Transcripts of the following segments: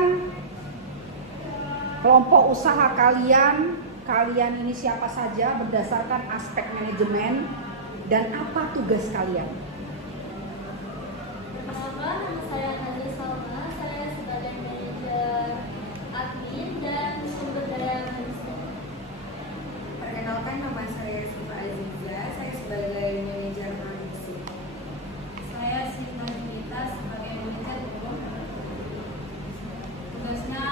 perkenalkan kelompok usaha kalian ini siapa saja berdasarkan aspek manajemen dan apa tugas kalian. Perkenalkan, nama saya Nadia Salma, saya sebagai manajer admin dan sumber daya manusia. Perkenalkan, nama saya Siva Aziza, saya sebagai manajer produksi. Saya Sita Junita sebagai manajer umum. Tugasnya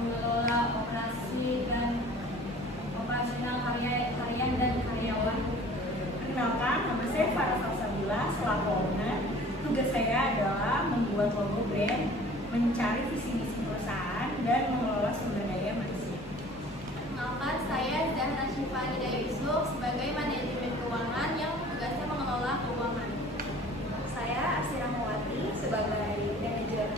mengelola operasi dan operasional harian dan karyawan. Perkenalkan, nama saya Farah Salsabila selaku owner. Tugas saya adalah membuat logo brand, mencari visi misi perusahaan, dan mengelola sumber daya manusia. Perkenalkan, saya Zahra Syifa Nida Yusuf sebagai manajemen keuangan yang tugasnya mengelola keuangan. Saya Asira Mawati sebagai manajer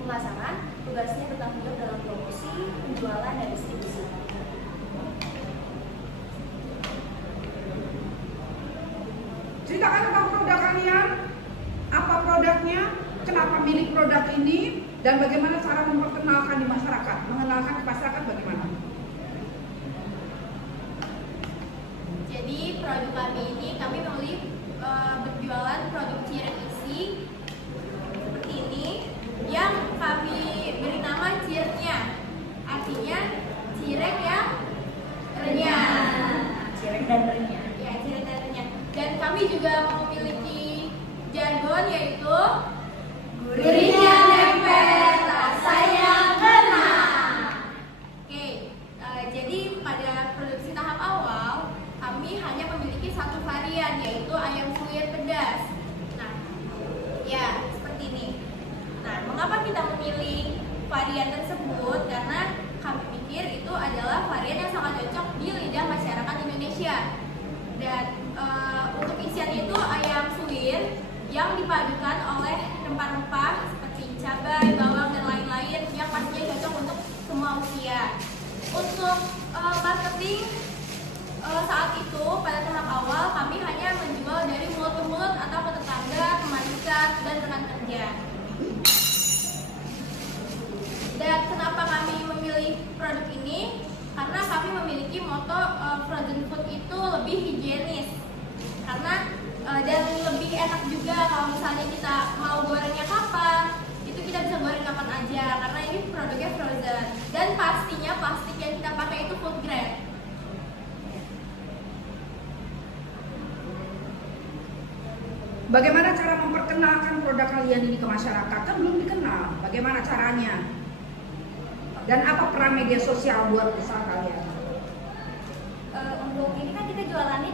pemasaran, tugasnya bertanggung jawab dalam promosi, penjualan, dan distribusi. Ceritakan tentang produk kalian, apa produknya, kenapa milih produk ini, dan bagaimana cara memperkenalkan di masyarakat. Mengenalkan ke masyarakat bagaimana? Jadi produk kami ini kami memilih berjualan produk cireng isi seperti ini yang kami beri nama cirengnya, artinya cireng yang renyah. Cireng dan renyah. Ya, cireng dan renyah. Dan kami juga memiliki jargon yaitu gurihnya nempel, rasanya kena. Oke, jadi pada produksi tahap awal kami hanya memiliki satu varian yaitu ayam suwir pedas. Nah, ya seperti ini. Nah, mengapa kita memilih varian tersebut? Karena kami pikir itu adalah varian yang sangat cocok di lidah masyarakat Indonesia. Dan untuk isiannya itu ayam suwir yang dipadukan oleh rempah-rempah seperti cabai, bawang, dan lain-lain yang pastinya cocok untuk semua usia. Untuk marketing saat itu pada tahap awal kami hanya menjual dari mulut ke mulut atau ke tetangga, teman dekat, dan rekan kerja. Dan kenapa kami memilih produk ini? Karena kami memiliki moto frozen food itu lebih higienis. Karena dan lebih enak juga kalau misalnya kita mau gorengnya kapan, itu kita bisa goreng kapan aja karena ini produknya frozen. Dan pastinya plastik yang kita pakai itu food grade. Bagaimana cara memperkenalkan produk kalian ini ke masyarakat? Kan belum dikenal. Bagaimana caranya? Dan apa peran media sosial buat usaha kalian? Untuk ini kan kita jualannya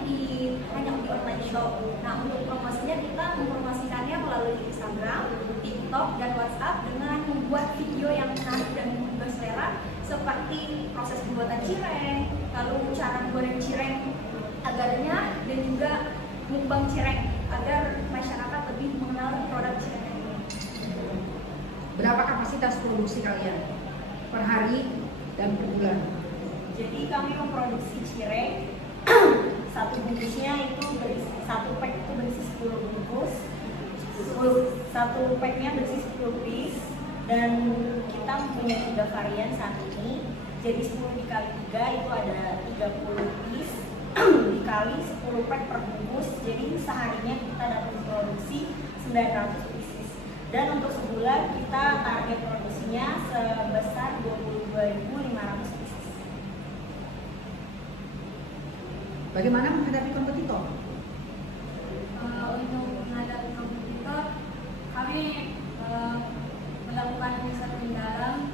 hanya di online shop. Nah, untuk promosinya kita mempromosikannya melalui Instagram, TikTok, dan WhatsApp dengan membuat video yang menarik dan menggugah selera seperti proses pembuatan cireng, lalu cara goreng cireng agarnya, dan juga mukbang cireng agar masyarakat lebih mengenal produk cireng ini. Berapa kapasitas produksi kalian per hari dan per bulan? Jadi kami memproduksi cireng, satu bungkusnya itu satu pack itu berisi 10 bungkus, satu packnya berisi 10 piece, dan kita mempunyai 3 varian saat ini. Jadi 10 dikali 3 itu ada 30 piece, dikali 10 pack per bungkus, jadi seharinya kita dapat produksi 900 pieces. Dan untuk sebulan kita target produksinya sebesar 22.500 pieces. Bagaimana menghadapi kompetitor? Untuk menghadapi kompetitor, kami melakukan riset mendalam,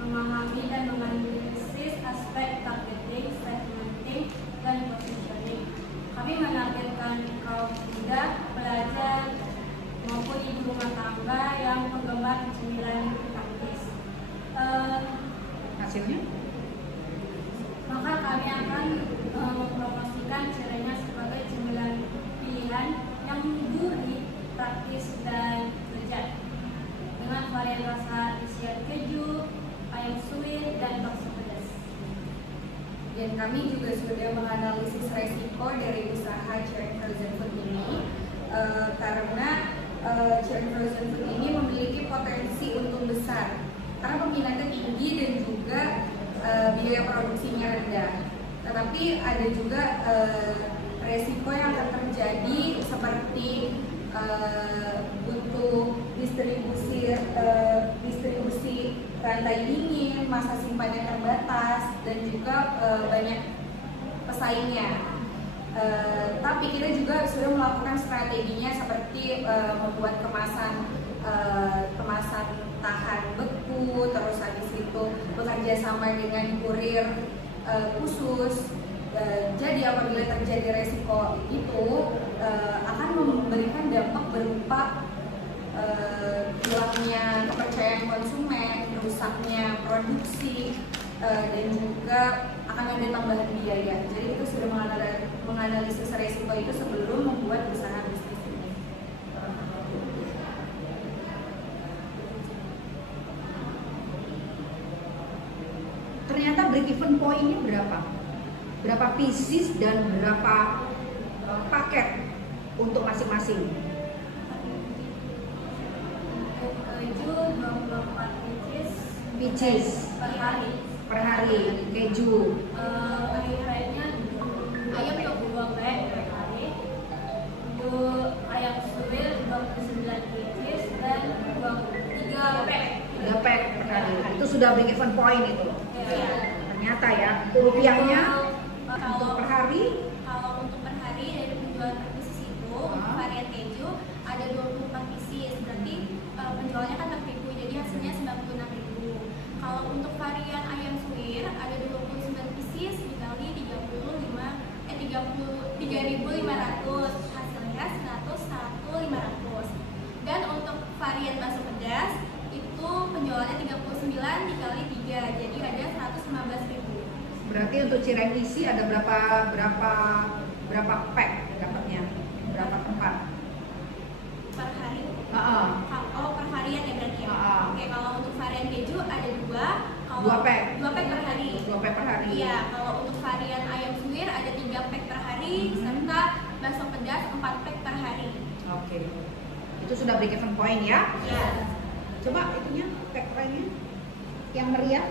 memahami dan menganalisis aspek targeting, segmenting, dan positioning. Kami menargetkan kaum muda, pelajar, maupun ibu rumah tangga yang penggemar cemilan praktis. Hasilnya? Maka kami akan mempromosikan cirengnya sebagai cemilan pilihan yang gurih, praktis, dan lezat dengan varian rasa isian keju, ayam suwir, dan bakso pedas. Dan kami juga sudah menganalisis resiko dari usaha cireng frozen food ini karena cireng frozen food ini memiliki potensi untung besar karena minatnya tinggi dan juga biaya produksinya rendah. Tetapi ada juga resiko yang akan terjadi seperti butuh distribusi rantai dingin, masa simpan yang terbatas, dan juga banyak pesaingnya. Tapi kita juga sudah melakukan strateginya seperti membuat kemasan tahan beku, terus habis itu bekerja sama dengan kurir khusus. Jadi apabila terjadi resiko itu akan memberikan dampak berupa hilangnya kepercayaan konsumen, rusaknya produksi, dan juga akan ada tambahan biaya. Jadi kita sudah menganalisis resiko itu sebelum membuat usaha bisnis ini. Ternyata break even point-nya berapa? Berapa pieces dan berapa paket untuk masing-masing? Keju 24 Pieces per hari. per hari, keju. Hari-harinya ayam 22 pack per hari. Ayam suwir 29 pieces dan 3 pack. 3 pack per hari. Itu sudah break even point itu. Ya. Ternyata ya, rupiahnya Kalau untuk per hari untuk per hari dari penjualan per pieces itu untuk varian keju ada 24 pieces, berarti penjualannya kan 6.000, jadi hasilnya 96.000. Kalau untuk varian ayam suwir ada 29 pieces dikali 3.500, hasilnya 101.500. Dan untuk varian bakso pedas itu penjualannya 39 dikali 3, jadi ada 115.000. berarti untuk cireng isi ada berapa pack dapatnya? Berapa tempat? Per hari. Oh, Per harian ya berarti ya. Oke, kalau untuk varian keju ada 2. Kalau 2 pack. 2 pack per hari. 2 pack per hari. Iya, kalau untuk varian ayam suwir ada 3 pack per hari, serta bakso pedas 4 pack per hari. Oke. Itu sudah break even point ya. Iya. Coba itunya pack lainnya yang meriah.